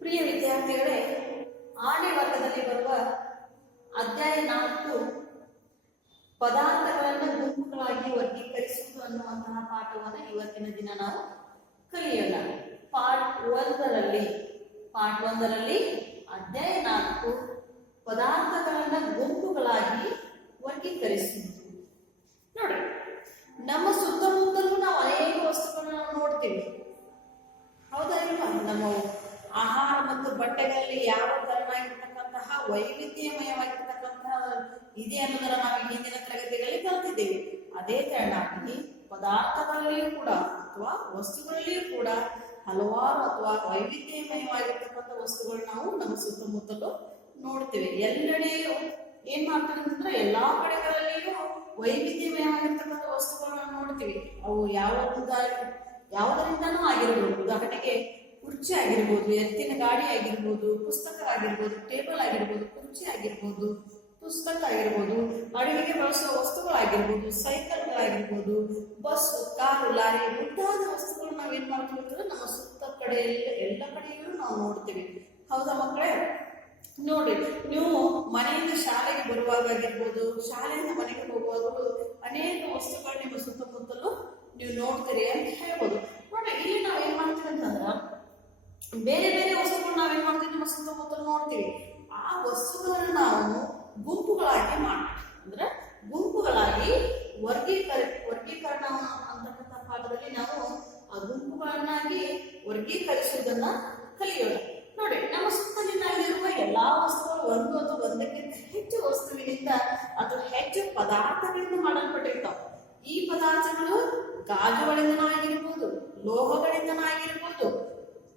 ಪ್ರಿಯ ವಿದ್ಯಾರ್ಥಿಗಳೇ, 6ನೇ ವರ್ಗದಲ್ಲಿ ಬರುವ ಅಧ್ಯಾಯ 4 ಪದಾರ್ಥಗಳನ್ನು ಗುಂಪುಗಳಾಗಿ ವರ್ಗೀಕರಿಸುವುದು ಅನ್ನುವಂತಹ ಪಾಠವನ್ನು ಇವತ್ತಿನ ದಿನ ನಾವು ಕಲಿಯೋಣ. ಪಾರ್ಟ್ 1ರಲ್ಲಿ ಅಧ್ಯಾಯ 4 ಪದಾರ್ಥಗಳನ್ನು ಗುಂಪುಗಳಾಗಿ ವರ್ಗೀಕರಿಸುವುದು. ನೋಡಿ, ನಮ್ಮ ಸುತ್ತಮುತ್ತಲೂ ನಾವು ಅನೇಕ ವಸ್ತುಗಳನ್ನು ನಾವು ನೋಡ್ತೀವಿ, ಹೌದಾ ಇಲ್ವಾ? ನಮ್ಮ ಆಹಾರ ಮತ್ತು ಬಟ್ಟೆಗಳಲ್ಲಿ ಯಾವ ತರನಾಗಿರ್ತಕ್ಕಂತಹ ವೈವಿಧ್ಯಮಯವಾಗಿರ್ತಕ್ಕಂತಹ ಇದೆ ಅನ್ನೋದನ್ನ ನಾವು ಹಿಂದಿನ ತರಗತಿಗಳಲ್ಲಿ ಕಲಿತಿದ್ದೇವೆ. ಅದೇ ತರನಾಗಿ ಪದಾರ್ಥಗಳಲ್ಲಿಯೂ ಕೂಡ ಅಥವಾ ವಸ್ತುಗಳಲ್ಲಿಯೂ ಕೂಡ ಹಲವಾರು ಅಥವಾ ವೈವಿಧ್ಯಮಯವಾಗಿರ್ತಕ್ಕಂಥ ವಸ್ತುಗಳು ನಾವು ನಮ್ಮ ಸುತ್ತಮುತ್ತಲು ನೋಡ್ತೇವೆ. ಎಲ್ಲೆಡೆಯೂ ಏನ್ ಮಾಡ್ತಾರೆ ಅಂತಂದ್ರೆ ಎಲ್ಲಾ ಕಡೆಗಳಲ್ಲಿಯೂ ವೈವಿಧ್ಯಮಯವಾಗಿರ್ತಕ್ಕಂಥ ವಸ್ತುಗಳನ್ನ ನೋಡ್ತೀವಿ. ಅವು ಯಾವುದರಿಂದನೂ ಆಗಿರ್ಬೋದು. ಉದಾಹರಣೆಗೆ ಕುರ್ಚಿ ಆಗಿರ್ಬೋದು, ಎತ್ತಿನ ಗಾಡಿ ಆಗಿರ್ಬೋದು, ಪುಸ್ತಕ ಆಗಿರ್ಬೋದು, ಟೇಬಲ್ ಆಗಿರ್ಬೋದು, ಕುರ್ಚಿ ಆಗಿರ್ಬೋದು, ಪುಸ್ತಕ ಆಗಿರ್ಬೋದು, ಅಡುಗೆಗೆ ಬಳಸುವ ವಸ್ತುಗಳಾಗಿರ್ಬೋದು, ಸೈಕಲ್ಗಳಾಗಿರ್ಬೋದು, ಬಸ್, ಕಾರು, ಲಾರಿ ಮುಂತಾದ ವಸ್ತುಗಳು ನಾವೇನ್ ಮಾಡ್ತೀವಿ ಅಂತಂದ್ರೆ ನಮ್ಮ ಸುತ್ತ ಕಡೆಯಲ್ಲಿ ಎಲ್ಲ ಕಡೆಯೂ ನಾವು ನೋಡ್ತೀವಿ. ಹೌದಾ ಮಕ್ಕಳೇ? ನೋಡಿ, ನೀವು ಮನೆಯಿಂದ ಶಾಲೆಗೆ ಬರುವಾಗಾಗಿರ್ಬೋದು, ಶಾಲೆಯಿಂದ ಮನೆಗೆ ಹೋಗುವಾಗಲೂ ಅನೇಕ ವಸ್ತುಗಳು ನಿಮ್ಮ ಸುತ್ತಮುತ್ತಲು ನೀವು ನೋಡ್ತೀರಿ ಅಂತ ಹೇಳ್ಬೋದು. ನೋಡಿ, ಇಲ್ಲಿ ನಾವ್ ಏನ್ ಮಾಡ್ತೀವಿ ಅಂತಂದ್ರ ಬೇರೆ ಬೇರೆ ವಸ್ತುಗಳು ನಾವೇನ್ ಮಾಡ್ತೀವಿ ನಮ್ಮ ಸುತ್ತಮುತ್ತಲು ನೋಡ್ತೀವಿ. ಆ ವಸ್ತುಗಳನ್ನು ನಾವು ಗುಂಪುಗಳಾಗಿ ಮಾಡ್ತೀವಿ. ಅಂದ್ರೆ ಗುಂಪುಗಳಾಗಿ ವರ್ಗೀಕರಣ ಅಂತಕ್ಕಂಥ ಪಾಠದಲ್ಲಿ ನಾವು ಆ ಗುಂಪುಗಳನ್ನಾಗಿ ವರ್ಗೀಕರಿಸುವುದನ್ನ ಕಲಿಯೋಣ. ನೋಡಿ, ನಮ್ಮ ಸುತ್ತಲಿನಲ್ಲಿರುವ ಎಲ್ಲಾ ವಸ್ತುಗಳು ಒಂದು ಅಥವಾ ಒಂದಕ್ಕಿಂತ ಹೆಚ್ಚು ವಸ್ತುವಿನಿಂದ ಅಥವಾ ಹೆಚ್ಚು ಪದಾರ್ಥಗಳಿಂದ ಮಾಡಲ್ಪಟ್ಟಿರ್ತಾವೆ. ಈ ಪದಾರ್ಥಗಳು ಗಾಜುಗಳಿಂದನಾಗಿರ್ಬೋದು, ಲೋಹಗಳಿಂದನಾಗಿರ್ಬೋದು,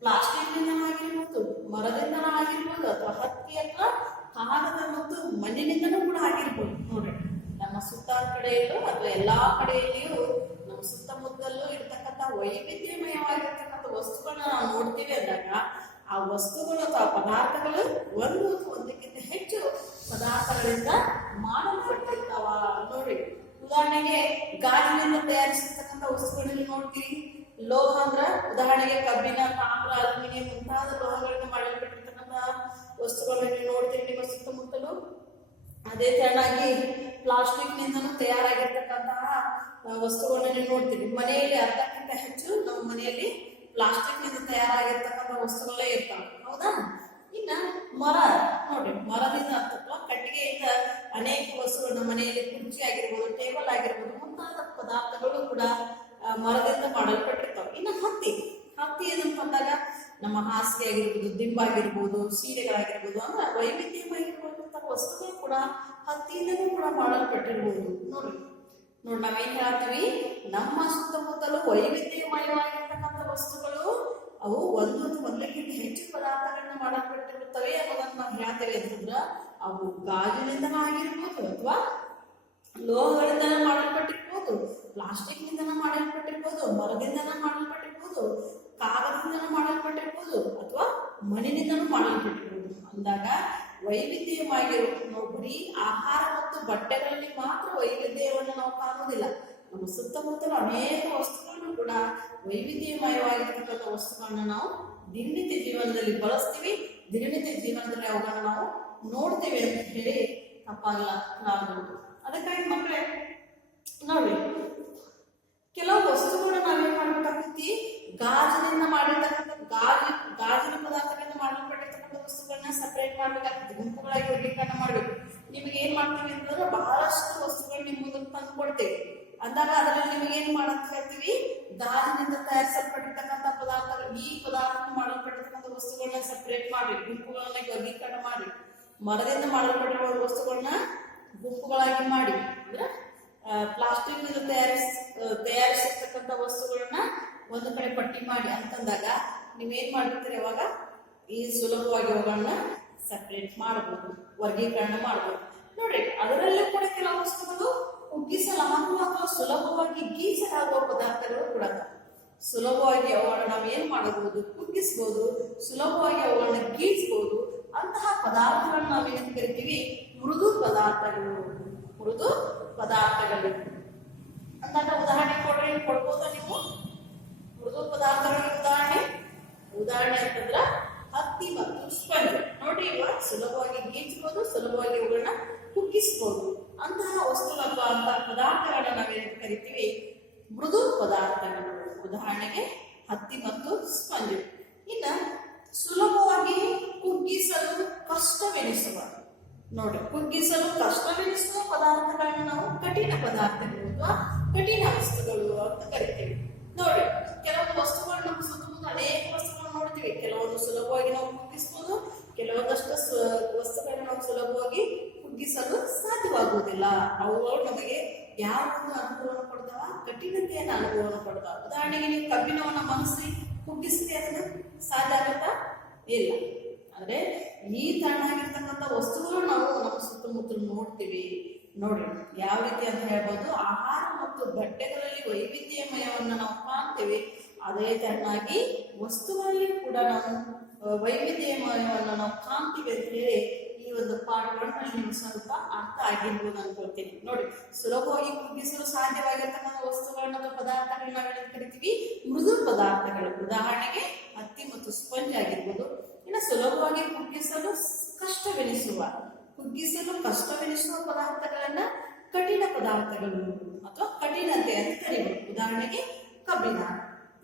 ಪ್ಲಾಸ್ಟಿಕ್ನಿಂದನಾಗಿರ್ಬೋದು, ಮರದಿಂದನಾಗಿರ್ಬೋದು, ಅಥವಾ ಹತ್ತಿ ಅಥವಾ ಕಾಗದ ಮತ್ತು ಮಣ್ಣಿನಿಂದನೂ ಕೂಡ ಆಗಿರ್ಬೋದು. ನೋಡ್ರಿ, ನಮ್ಮ ಸುತ್ತ ಕಡೆಯಲ್ಲೂ ಅಥವಾ ಎಲ್ಲಾ ಕಡೆಯಲ್ಲಿಯೂ ನಮ್ಮ ಸುತ್ತಮುತ್ತಲೂ ಇರ್ತಕ್ಕಂಥ ವೈವಿಧ್ಯಮಯವಾಗಿರ್ತಕ್ಕಂಥ ವಸ್ತುಗಳನ್ನ ನಾವು ನೋಡ್ತೀವಿ ಅಂದಾಗ ಆ ವಸ್ತುಗಳು ಅಥವಾ ಪದಾರ್ಥಗಳು ಒಂದು ಅಥವಾ ಒಂದಕ್ಕಿಂತ ಹೆಚ್ಚು ಪದಾರ್ಥಗಳಿಂದ ಮಾಡಲ್ಪಟ್ಟಿರ್ತಾವ. ನೋಡಿ, ಉದಾಹರಣೆಗೆ ಗಾಜಿನಿಂದ ತಯಾರಿಸಿರ್ತಕ್ಕಂಥ ವಸ್ತುಗಳನ್ನು ನೋಡ್ತೀವಿ. ಲೋಹ ಅಂದ್ರ ಉದಾಹರಣೆಗೆ ಕಬ್ಬಿಣ, ತಾಮ್ರ, ಅಲ್ಯೂಮಿನಿಯಂ ಮುಂತಾದ ಲೋಹಗಳಿಂದ ಮಾಡಲ್ಪಟ್ಟಿರ್ತಕ್ಕಂಥ ವಸ್ತುಗಳನ್ನು ನೀವು ನೋಡ್ತೀವಿ ನಿಮ್ಮ ಸುತ್ತಮುತ್ತಲು. ಅದೇ ತರನಾಗಿ ಪ್ಲಾಸ್ಟಿಕ್ ನಿಂದನೂ ತಯಾರಾಗಿರ್ತಕ್ಕಂತಹ ವಸ್ತುಗಳನ್ನು ನೀವು ನೋಡ್ತೀವಿ. ಮನೆಯಲ್ಲಿ ಅರ್ಧಕ್ಕಿಂತ ಹೆಚ್ಚು ನಮ್ಮ ಮನೆಯಲ್ಲಿ ಪ್ಲಾಸ್ಟಿಕ್ ನಿಂದ ತಯಾರಾಗಿರ್ತಕ್ಕಂಥ ವಸ್ತುಗಳೇ ಇರ್ತಾವೆ, ಹೌದಾ? ಇನ್ನ ಮರ ನೋಡಿ, ಮರದಿಂದ ಅಥವಾ ಕಟ್ಟಿಗೆಯಿಂದ ಅನೇಕ ವಸ್ತುಗಳು ನಮ್ಮ ಮನೆಯಲ್ಲಿ ಕುರ್ಚಿ ಆಗಿರ್ಬೋದು, ಟೇಬಲ್ ಆಗಿರ್ಬೋದು, ಮುಂತಾದ ಪದಾರ್ಥಗಳು ಕೂಡ ಮರದಿಂದ ಮಾಡಲ್ಪಟ್ಟಿರ್ತಾವೆ. ಇನ್ನು ಹತ್ತಿ ಏನಂತ ಅಂದಾಗ ನಮ್ಮ ಹಾಸಿಗೆ ಆಗಿರ್ಬೋದು, ದಿಂಬಾಗಿರ್ಬೋದು, ಸೀರೆಗಳಾಗಿರ್ಬೋದು, ಅಂದ್ರೆ ವೈವಿಧ್ಯಮಯವಾಗಿರುವಂತಹ ವಸ್ತುಗಳು ಕೂಡ ಹತ್ತಿಯಿಂದನೂ ಕೂಡ ಮಾಡಲ್ಪಟ್ಟಿರ್ಬೋದು. ನೋಡಿ, ನಾವೇನ್ ಹೇಳ್ತೀವಿ, ನಮ್ಮ ಸುತ್ತಮುತ್ತಲು ವೈವಿಧ್ಯಮಯವಾಗಿರ್ತಕ್ಕಂಥ ವಸ್ತುಗಳು ಅವು ಒಂದು ಅಥವಾ ಒಂದಕ್ಕಿಂತ ಹೆಚ್ಚು ಪದಾರ್ಥಗಳನ್ನ ಮಾಡಲ್ಪಟ್ಟಿರುತ್ತವೆ ಅನ್ನೋದನ್ನ ನಾವು ಹೇಳ್ತೇವೆ ಅಂತಂದ್ರ ಅವು ಗಾಜಿನಿಂದನೂ ಆಗಿರ್ಬೋದು, ಅಥವಾ ಲೋಹಗಳಿಂದನ ಮಾಡಲ್ಪಟ್ಟಿರ್ಬೋದು, ಪ್ಲಾಸ್ಟಿಕ್ ನಿಂದನ ಮಾಡಲ್ಪಟ್ಟಿರ್ಬೋದು, ಮರದಿಂದನ ಮಾಡಲ್ಪಟ್ಟಿರ್ಬೋದು, ಕಾಗದದಿಂದನ ಮಾಡಲ್ಪಟ್ಟಿರ್ಬೋದು, ಅಥವಾ ಮಣ್ಣಿನಿಂದನೂ ಮಾಡಲ್ಪಟ್ಟಿರ್ಬೋದು. ಅಂದಾಗ ವೈವಿಧ್ಯವಾಗಿರೋ ನಾವು ಬರೀ ಆಹಾರ ಮತ್ತು ಬಟ್ಟೆಗಳಲ್ಲಿ ಮಾತ್ರ ವೈವಿಧ್ಯವನ್ನು ನಾವು ಕಾಣುವುದಿಲ್ಲ. ನಮ್ಮ ಸುತ್ತಮುತ್ತಲು ಅನೇಕ ವಸ್ತುಗಳನ್ನು ಕೂಡ ವೈವಿಧ್ಯಮಯವಾಗಿರ್ತಕ್ಕಂಥ ವಸ್ತುಗಳನ್ನ ನಾವು ದಿನನಿತ್ಯ ಜೀವನದಲ್ಲಿ ಬಳಸ್ತೀವಿ. ದಿನನಿತ್ಯ ಜೀವನದಲ್ಲಿ ಅವುಗಳನ್ನ ನಾವು ನೋಡ್ತೇವೆ ಅಂತ ಹೇಳಿ ತಪ್ಪಾಗಲಾಗಬಹುದು. ಅದಕ್ಕಾಗಿ ಮಕ್ಕಳೇ ನೋಡಿ, ಕೆಲವು ವಸ್ತುಗಳನ್ನ ನಾವೇನ್ ಮಾಡ್ಬೇಕಾಗ್ತೈತಿ, ಗಾಜಿನಿಂದ ಮಾಡಿರ್ತಕ್ಕಂಥ ಗಾಜಿನ ಪದಾರ್ಥಗಳಿಂದ ಮಾಡಲ್ಪಟ್ಟಿರ್ತಕ್ಕಂಥ ವಸ್ತುಗಳನ್ನ ಸಪರೇಟ್ ಮಾಡ್ಬೇಕಾಗ್ತದೆ, ಗುಂಪುಗಳಾಗಿ ವರ್ಗೀಕರಣ ಮಾಡ್ಬೇಕು. ನಿಮಗೆ ಏನ್ ಮಾಡ್ತೀವಿ ಅಂತಂದ್ರೆ ಬಹಳಷ್ಟು ವಸ್ತುಗಳು ನಿಮ್ ಮುಂದೆ ತಂದು ಕೊಡ್ತೇವೆ ಅಂದಾಗ ಅದರಲ್ಲಿ ನಿಮಗೆ ಏನ್ ಮಾಡಕ್ ಹೇಳ್ತೀವಿ, ಗಾಜಿನಿಂದ ತಯಾರಿಸಲ್ಪಟ್ಟಿರ್ತಕ್ಕಂಥ ಪದಾರ್ಥಗಳು, ಈ ಪದಾರ್ಥ ಮಾಡಲ್ಪಟ್ಟಿರ್ತಕ್ಕಂಥ ವಸ್ತುಗಳನ್ನ ಸಪರೇಟ್ ಮಾಡಿ ಗುಂಪುಗಳನ್ನ ವರ್ಗೀಕರಣ ಮಾಡಿ, ಮರದಿಂದ ಮಾಡಲ್ಪಟ್ಟಿರುವ ವಸ್ತುಗಳನ್ನ ಗುಂಪುಗಳಾಗಿ ಮಾಡಿ, ಅಂದ್ರೆ ಪ್ಲಾಸ್ಟಿಕ್ ನಿಂದ ತಯಾರಿಸಿರ್ತಕ್ಕಂಥ ವಸ್ತುಗಳನ್ನ ಒಂದು ಕಡೆ ಪಟ್ಟಿ ಮಾಡಿ ಅಂತಂದಾಗ ನೀವೇನ್ ಮಾಡ್ತೀರಿ, ಅವಾಗ ಈ ಸುಲಭವಾಗಿ ಅವುಗಳನ್ನ ಸಪರೇಟ್ ಮಾಡಬಹುದು, ವರ್ಗೀಕರಣ ಮಾಡಬಹುದು. ನೋಡ್ರಿ, ಅದರಲ್ಲೂ ಕೂಡ ಕೆಲವು ವಸ್ತುಗಳು ಕುಗ್ಗಿಸಲಾಗುವ ಅಥವಾ ಸುಲಭವಾಗಿ ಗೀಸಲಾಗುವ ಪದಾರ್ಥಗಳು ಕೂಡ ಸುಲಭವಾಗಿ ಅವುಗಳನ್ನ ನಾವೇನ್ ಮಾಡಬಹುದು, ಕುಗ್ಗಿಸಬಹುದು, ಸುಲಭವಾಗಿ ಅವುಗಳನ್ನ ಗೀಸಬಹುದು. ಅಂತಹ ಪದಾರ್ಥಗಳನ್ನ ನಾವೇನು ಕರಿತೀವಿ, ಮೃದು ಪದಾರ್ಥಗಳು ಅಂದಾಗ ಉದಾಹರಣೆ ಕೊಡ್ಬೋದ ನೀವು? ಮೃದು ಪದಾರ್ಥಗಳ ಉದಾಹರಣೆ ಅಂತಂದ್ರ ಹತ್ತಿ ಹತ್ತಿ ಮತ್ತು ಸ್ಪಂಜ್. ಇನ್ನ ಸುಲಭವಾಗಿ ಕುಗ್ಗಿಸಲು ಕಷ್ಟವೆನಿಸುವ, ನೋಡಿ, ಕುಗ್ಗಿಸಲು ಕಷ್ಟವೆನಿಸುವ ಪದಾರ್ಥಗಳನ್ನ ನಾವು ಕಠಿಣ ಪದಾರ್ಥಗಳು ಅಥವಾ ಕಠಿಣ ವಸ್ತುಗಳು ಅಂತ ಕರಿತೀವಿ. ನೋಡಿ, ಕೆಲವೊಂದು ವಸ್ತುಗಳು ನಮ್ಮ ಸುತ್ತಮುತ್ತ ಅನೇಕ ವಸ್ತುಗಳು ನೋಡ್ತೀವಿ. ಕೆಲವೊಂದು ಸುಲಭವಾಗಿ ನಾವು ಕುಗ್ಗಿಸಬಹುದು, ಕೆಲವೊಂದಷ್ಟು ವಸ್ತುಗಳನ್ನ ನಾವು ಸುಲಭವಾಗಿ ಕುಗ್ಗಿಸಲು ಸಾಧ್ಯವಾಗುವುದಿಲ್ಲ. ಅವುಗಳು ನಮಗೆ ಯಾವ ಒಂದು ಅನುಭವವನ್ನು ಕೊಡ್ತಾವ, ಕಠಿಣತೆಯನ್ನು ಅನುಭವವನ್ನು ಕೊಡ್ತಾವ. ಉದಾಹರಣೆಗೆ ನೀವು ಕಬ್ಬಿಣವನ್ನ ಮನಸ್ಸಿ ಕುಗ್ಗಿಸಿ ಅದನ್ನ ಸಾಧ್ಯ ಆಗತ್ತಾ? ಇಲ್ಲ. ಆದ್ರೆ ಈ ತರನಾಗಿರ್ತಕ್ಕಂಥ ವಸ್ತುಗಳು ನಾವು ನಮ್ಮ ಸುತ್ತಮುತ್ತಲು ನೋಡ್ತೀವಿ. ನೋಡಿ, ಯಾವ ರೀತಿ ಅಂತ ಹೇಳ್ಬೋದು, ಆಹಾರ ಮತ್ತು ಬಟ್ಟೆಗಳಲ್ಲಿ ವೈವಿಧ್ಯಮಯವನ್ನ ನಾವು ಕಾಣ್ತೇವೆ. ಅದೇ ತರನಾಗಿ ವಸ್ತುಗಳಲ್ಲಿ ಕೂಡ ನಾವು ವೈವಿಧ್ಯಮಯವನ್ನ ನಾವು ಕಾಣ್ತೀವಿ ಅಂತ ಹೇಳಿ ಈ ಒಂದು ಪಾರ್ಟ್ 1 ನಿಮ್ಗೆ ಸ್ವಲ್ಪ ಅರ್ಥ ಆಗಿರ್ಬೋದು ಅನ್ಕೊಳ್ತೀನಿ. ನೋಡಿ, ಸುಲಭವಾಗಿ ಕುಗ್ಗಿಸಲು ಸಾಧ್ಯವಾಗಿರ್ತಕ್ಕಂಥ ವಸ್ತುಗಳನ್ನ ಅಥವಾ ಪದಾರ್ಥಗಳನ್ನ ನಾವೇನು ಕರಿತೀವಿ, ಮೃದು ಪದಾರ್ಥಗಳು. ಉದಾಹರಣೆಗೆ ಹತ್ತಿ ಮತ್ತು ಸ್ಪಂಜ್ ಆಗಿರ್ಬೋದು. ಇನ್ನು ಸುಲಭವಾಗಿ ಕುಗ್ಗಿಸಲು ಕಷ್ಟವೆನಿಸುವ ಪದಾರ್ಥಗಳನ್ನ ಕಠಿಣ ಪದಾರ್ಥಗಳು ಅಥವಾ ಕಠಿಣತೆ ಅಂತ ಕರಿಬಹುದು. ಉದಾಹರಣೆಗೆ ಕಬ್ಬಿಣ.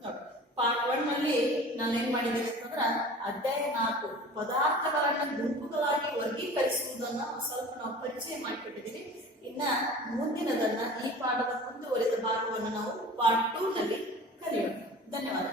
ನೋಡಿ, ಪಾರ್ಟ್ 1 ನಾನು ಏನ್ ಮಾಡಿದ್ದೇನೆ ಅಂತಂದ್ರ ಅಧ್ಯಾಯ 4 ಪದಾರ್ಥಗಳನ್ನ ಗುಂಪುಗಳಾಗಿ ವರ್ಗೀಕರಿಸುವುದನ್ನ ಸ್ವಲ್ಪ ನಾವು ಪರಿಚಯ ಮಾಡಿಕೊಟ್ಟಿದ್ದೀವಿ. ಇನ್ನ ಮುಂದಿನದನ್ನ ಈ ಪಾಠದ ಮುಂದುವರಿದ ಭಾಗವನ್ನು ನಾವು ಪಾರ್ಟ್ 2 ಕಲಿಯೋಣ. ಧನ್ಯವಾದ.